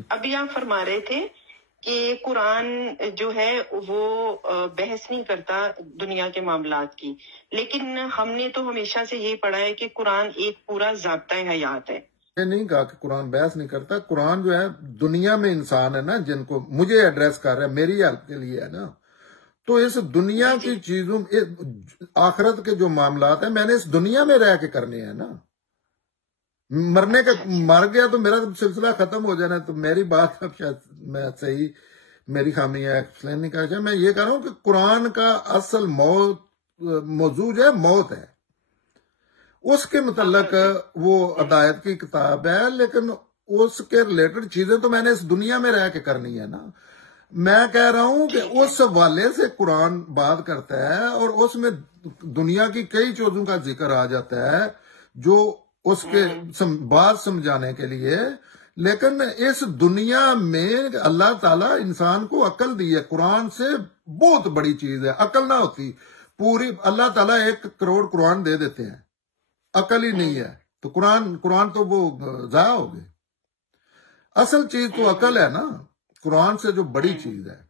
ابھی آپ فرما رہے تھے کہ قرآن جو ہے وہ بحث نہیں کرتا دنیا کے معاملات کی، لیکن ہم نے تو ہمیشہ سے یہ پڑھا ہے کہ قرآن ایک پورا ضابطۂ حیات ہے۔ میں نہیں کہا کہ قرآن بحث نہیں کرتا، قرآن جو ہے دنیا میں انسان ہے نا جن کو مجھے ایڈریس کر رہا ہے، میری ہیلپ کے لیے ہے نا، تو اس دنیا کی چیزوں آخرت کے جو معاملات ہیں میں نے اس دنیا میں رہ کے کرنے ہیں نا، مرنے کا مر گیا تو میرا سلسلہ ختم ہو جانا ہے، تو میری بات اب شاید میں صحیح میری خامی ہے ایکسپلین نہیں کرنا چاہیے، میں یہ کہہ رہا ہوں کہ قرآن کا اصل موضوع جو ہے موت ہے، اس کے متعلق وہ ہدایت کی کتاب ہے، لیکن اس کے ریلیٹڈ چیزیں تو میں نے اس دنیا میں رہ کے کرنی ہے نا۔ میں کہہ رہا ہوں کہ اس حوالے سے قرآن بات کرتا ہے اور اس میں دنیا کی کئی چیزوں کا ذکر آ جاتا ہے جو اس کے بات سمجھانے کے لیے، لیکن اس دنیا میں اللہ تعالیٰ انسان کو عقل دی ہے، قرآن سے بہت بڑی چیز ہے، عقل نہ ہوتی پوری اللہ تعالیٰ 1 کروڑ قرآن دے دیتے ہیں، عقل ہی نہیں ہے تو قرآن تو وہ ضائع ہو گئے۔ اصل چیز تو عقل ہے نا، قرآن سے جو بڑی چیز ہے۔